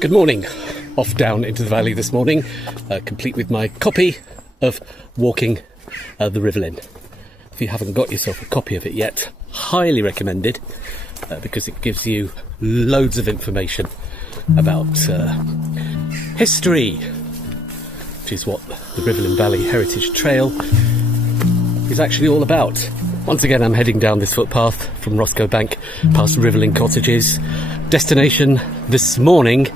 Good morning. Off down into the valley this morning, complete with my copy of Walking the Rivelin. If you haven't got yourself a copy of it yet, highly recommended, because it gives you loads of information about history, which is what the Rivelin Valley Heritage Trail is actually all about. Once again, I'm heading down this footpath from Roscoe Bank past Rivelin Cottages. Destination this morning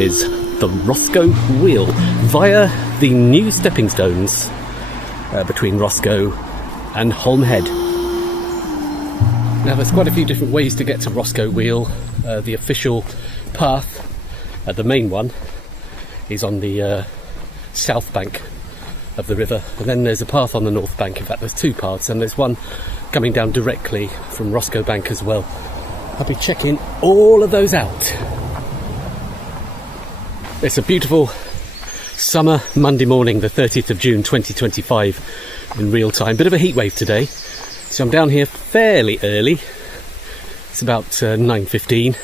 is the Roscoe Wheel via the new stepping stones between Roscoe and Holm Head. Now, there's quite a few different ways to get to Roscoe Wheel. The official path, the main one, is on the south bank of the river, and then there's a path on the north bank. In fact, there's two paths, and there's one coming down directly from Roscoe Bank as well. I'll be checking all of those out. It's a beautiful summer Monday morning, the 30th of June 2025, in real time. Bit of a heat wave today, so I'm down here fairly early. It's about 9:15.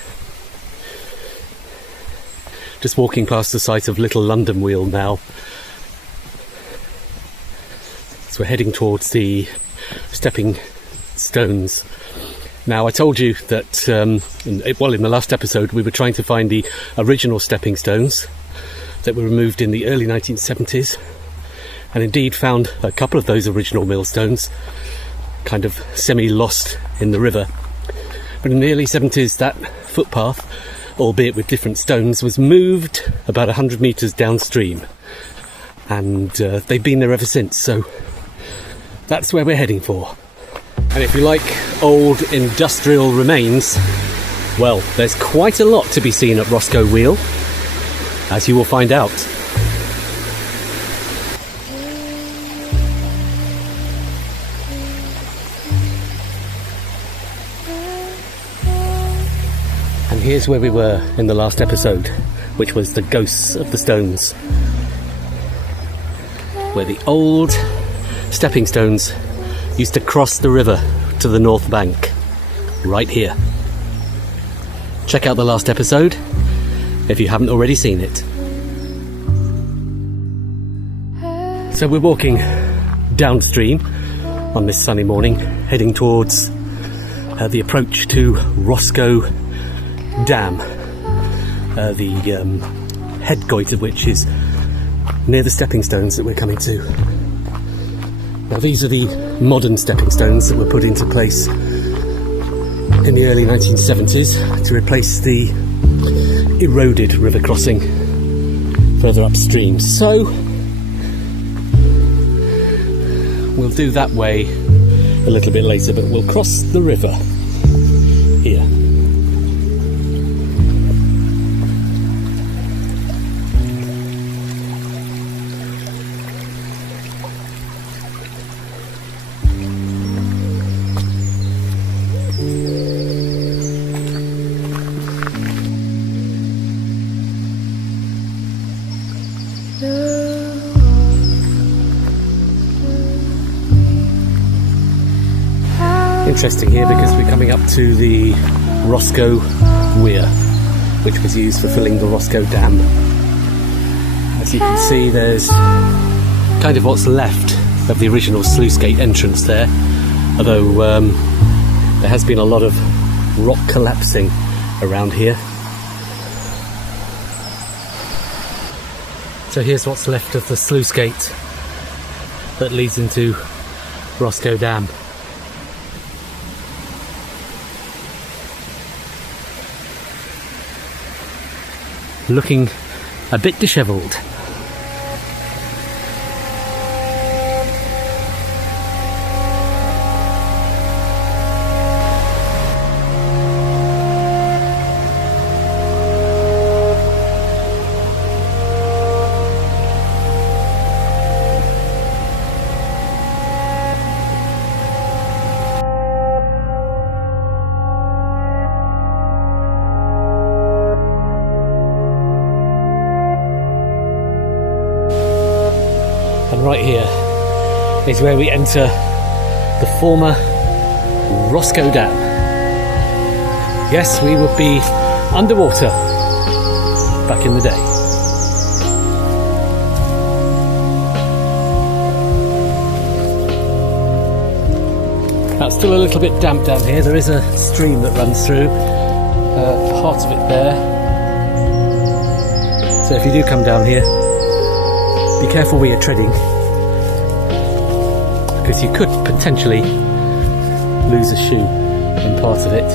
Just walking past the site of Little London Wheel now. So we're heading towards the stepping stones. Now, I told you that, in the last episode, we were trying to find the original stepping stones that were removed in the early 1970s, and indeed found a couple of those original millstones kind of semi-lost in the river. But in the early 70s, that footpath, albeit with different stones, was moved about 100 metres downstream, and they've been there ever since, so that's where we're heading for. And if you like old industrial remains, well, there's quite a lot to be seen at Roscoe Wheel, as you will find out. And here's where we were in the last episode, which was the Ghosts of the Stones, where the old stepping stones used to cross the river to the north bank, right here. Check out the last episode if you haven't already seen it. So we're walking downstream on this sunny morning, heading towards the approach to Roscoe Dam, the head goit of which is near the stepping stones that we're coming to. Now, these are the modern stepping stones that were put into place in the early 1970s to replace the eroded river crossing further upstream. So we'll do that way a little bit later, but we'll cross the river here. Interesting here because we're coming up to the Roscoe Wheel, which was used for filling the Roscoe Dam. As you can see, there's kind of what's left of the original sluice gate entrance there, although there has been a lot of rock collapsing around here. So here's what's left of the sluice gate that leads into Roscoe Dam. Looking a bit dishevelled. And right here is where we enter the former Roscoe Dam. Yes, we would be underwater back in the day. Now, it's still a little bit damp down here. There is a stream that runs through part of it there. So if you do come down here, be careful where you're treading, because you could potentially lose a shoe in part of it.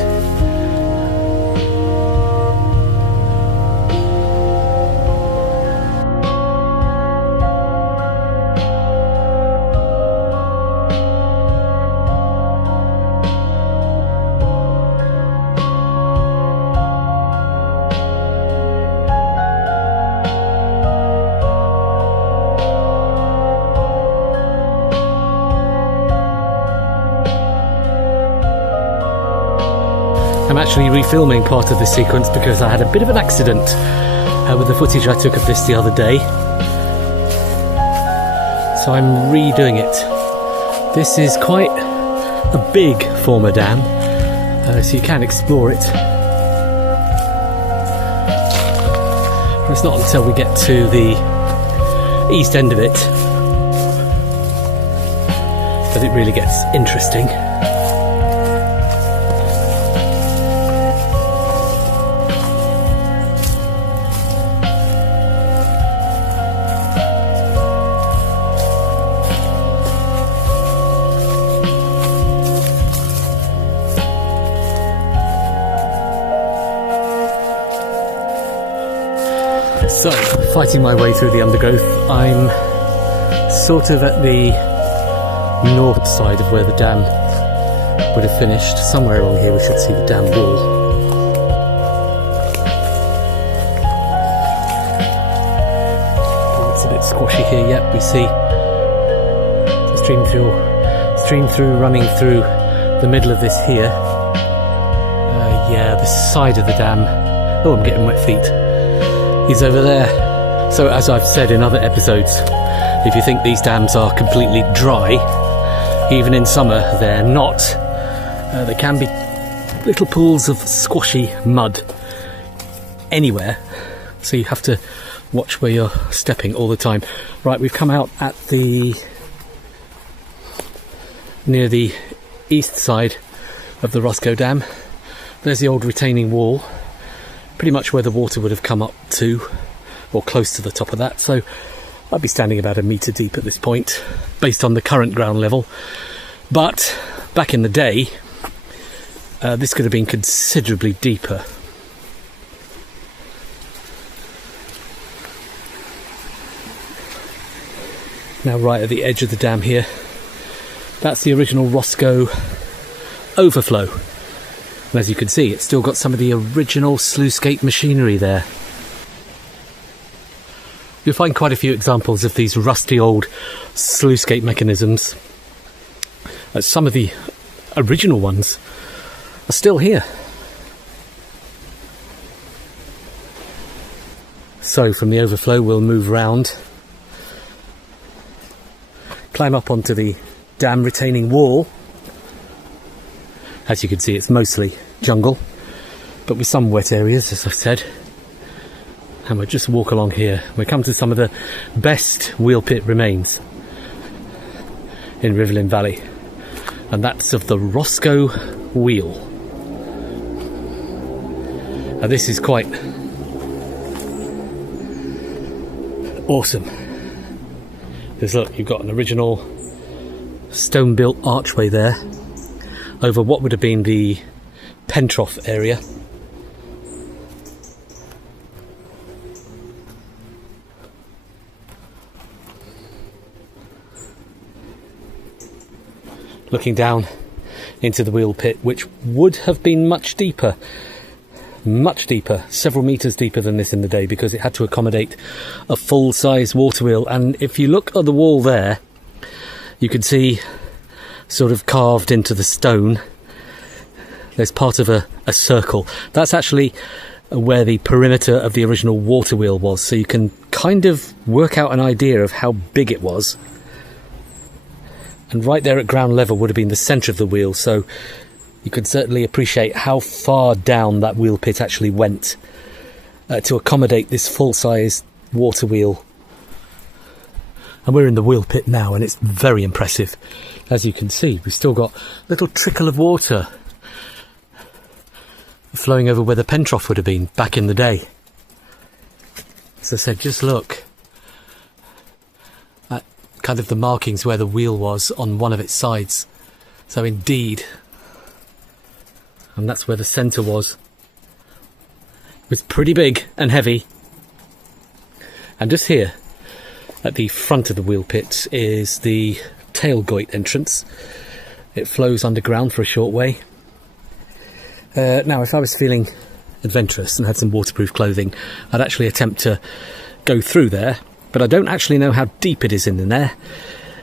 I'm actually refilming part of this sequence because I had a bit of an accident with the footage I took of this the other day. So I'm redoing it. This is quite a big former dam, so you can explore it. But it's not until we get to the east end of it that it really gets interesting. So, fighting my way through the undergrowth, I'm sort of at the north side of where the dam would have finished. Somewhere along here we should see the dam wall. It's a bit squashy here yet. We see the stream through running through the middle of this here. Yeah, the side of the dam. Oh, I'm getting wet feet. He's over there. So as I've said in other episodes, if you think these dams are completely dry, even in summer, they're not. There can be little pools of squashy mud anywhere, so you have to watch where you're stepping all the time. Right, we've come out at near the east side of the Roscoe Dam. There's the old retaining wall, pretty much where the water would have come up to, or close to the top of that. So I'd be standing about a metre deep at this point, based on the current ground level. But back in the day, this could have been considerably deeper. Now right at the edge of the dam here, that's the original Roscoe overflow. And as you can see, it's still got some of the original sluicegate machinery there. You'll find quite a few examples of these rusty old sluicegate mechanisms. Some of the original ones are still here. So from the overflow we'll move round, climb up onto the dam retaining wall. As you can see, it's mostly jungle, but with some wet areas, as I've said. And we'll just walk along here. We come to some of the best wheel pit remains in Rivelin Valley, and that's of the Roscoe Wheel. Now this is quite awesome, because look, you've got an original stone-built archway there over what would have been the Pentrough area. Looking down into the wheel pit, which would have been much deeper, several metres deeper than this in the day, because it had to accommodate a full-size water wheel. And if you look at the wall there, you can see sort of carved into the stone, there's part of a circle. That's actually where the perimeter of the original water wheel was, so you can kind of work out an idea of how big it was. And right there at ground level would have been the centre of the wheel, so you could certainly appreciate how far down that wheel pit actually went to accommodate this full-size water wheel. And we're in the wheel pit now, and it's very impressive. As you can see, we've still got a little trickle of water flowing over where the Pentrough would have been back in the day. As I said, just look at kind of the markings where the wheel was on one of its sides. So indeed, and that's where the centre was. It was pretty big and heavy. And just here at the front of the wheel pit is the tailgate entrance. It flows underground for a short way. Now if I was feeling adventurous and had some waterproof clothing, I'd actually attempt to go through there, but I don't actually know how deep it is in there,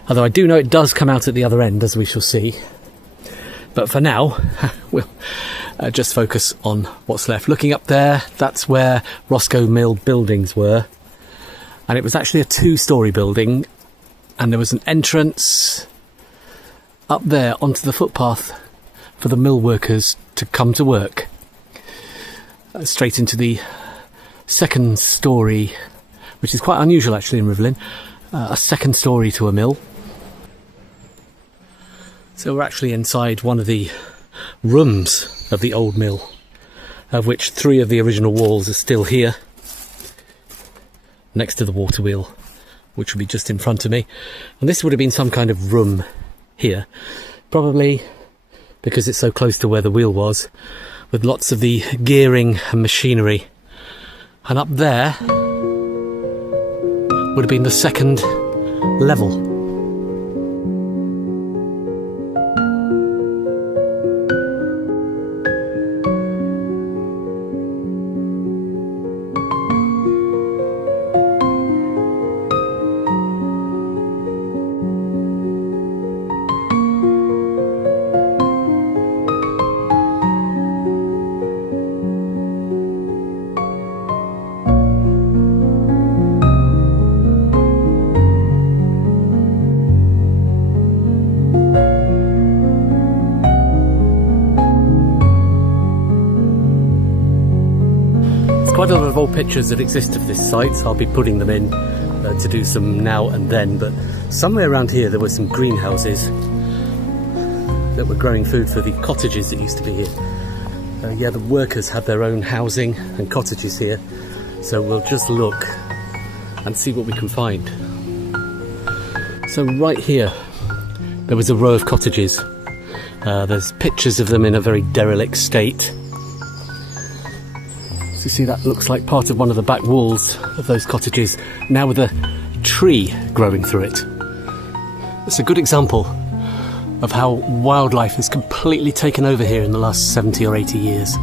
although I do know it does come out at the other end, as we shall see. But for now, we'll just focus on what's left. Looking up there, that's where Roscoe Mill buildings were, and it was actually a two-storey building, and there was an entrance up there onto the footpath for the mill workers to come to work. Straight into the second storey, which is quite unusual actually in Rivelin, a second storey to a mill. So we're actually inside one of the rooms of the old mill, of which 3 of the original walls are still here, next to the water wheel, which would be just in front of me. And this would have been some kind of room here, probably because it's so close to where the wheel was, with lots of the gearing and machinery. And up there would have been the second level. Quite a lot of old pictures that exist of this site, so I'll be putting them in to do some now and then. But somewhere around here there were some greenhouses that were growing food for the cottages that used to be here. Yeah, the workers had their own housing and cottages here, so we'll just look and see what we can find. So right here there was a row of cottages. There's pictures of them in a very derelict state. So you see, that looks like part of one of the back walls of those cottages, now with a tree growing through it. It's a good example of how wildlife has completely taken over here in the last 70 or 80 years.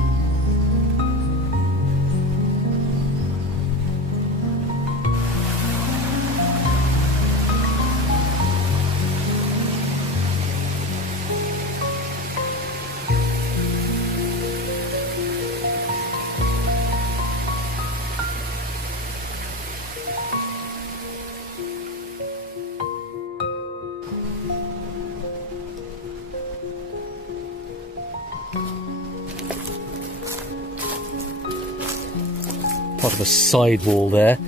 Part of a side wall there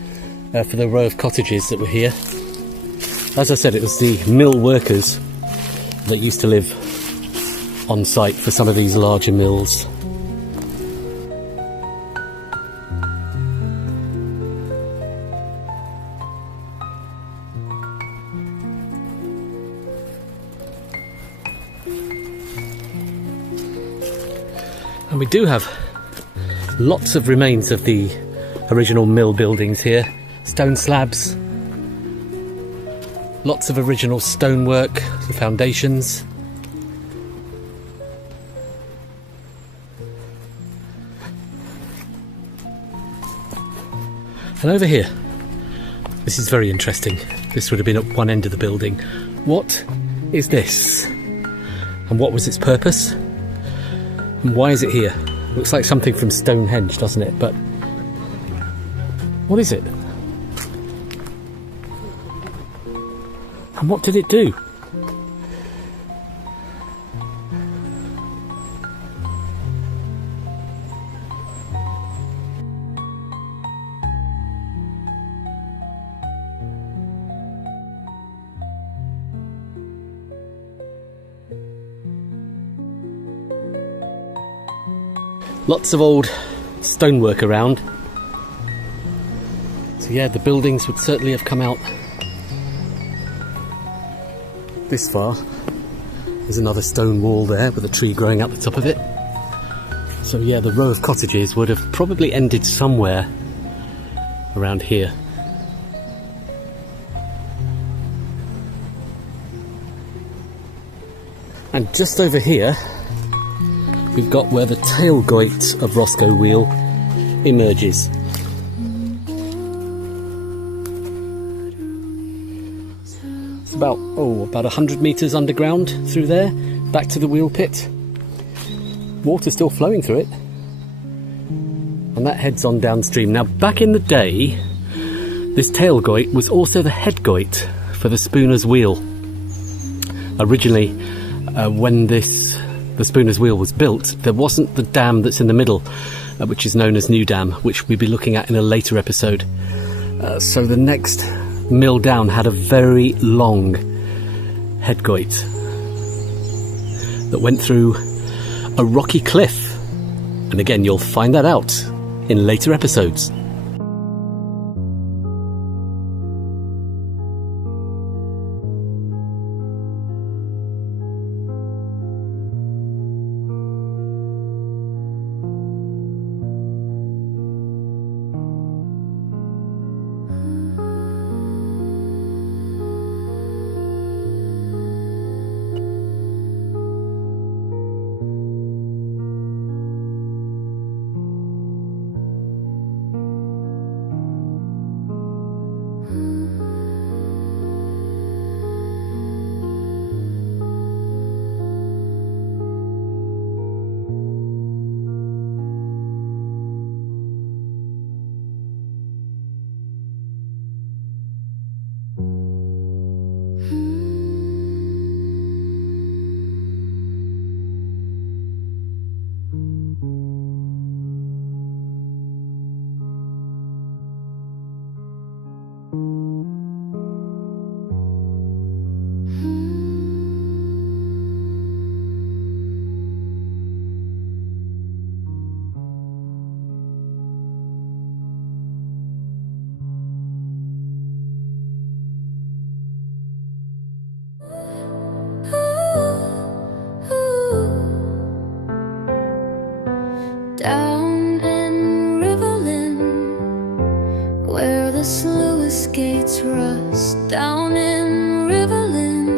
for the row of cottages that were here. As I said, it was the mill workers that used to live on site for some of these larger mills. And we do have lots of remains of the original mill buildings here. Stone slabs, lots of original stonework, the foundations. And over here, this is very interesting. This would have been at one end of the building. What is this? And what was its purpose? And why is it here? Looks like something from Stonehenge, doesn't it? But what is it? And what did it do? Lots of old stonework around. So yeah, the buildings would certainly have come out this far. There's another stone wall there with a tree growing up the top of it. So yeah, the row of cottages would have probably ended somewhere around here. And just over here, we've got where the tailgate of Roscoe Wheel emerges. It's about 100 metres underground through there, back to the wheel pit. Water still flowing through it. And that heads on downstream. Now, back in the day, this tailgate was also the headgate for the Spooner's Wheel. Originally, when the Spooner's Wheel was built, there wasn't the dam that's in the middle, which is known as New Dam, which we'll be looking at in a later episode. So the next mill down had a very long headgate that went through a rocky cliff. And again, you'll find that out in later episodes. Down in Rivelin, where the sluice gates rust. Down in Rivelin,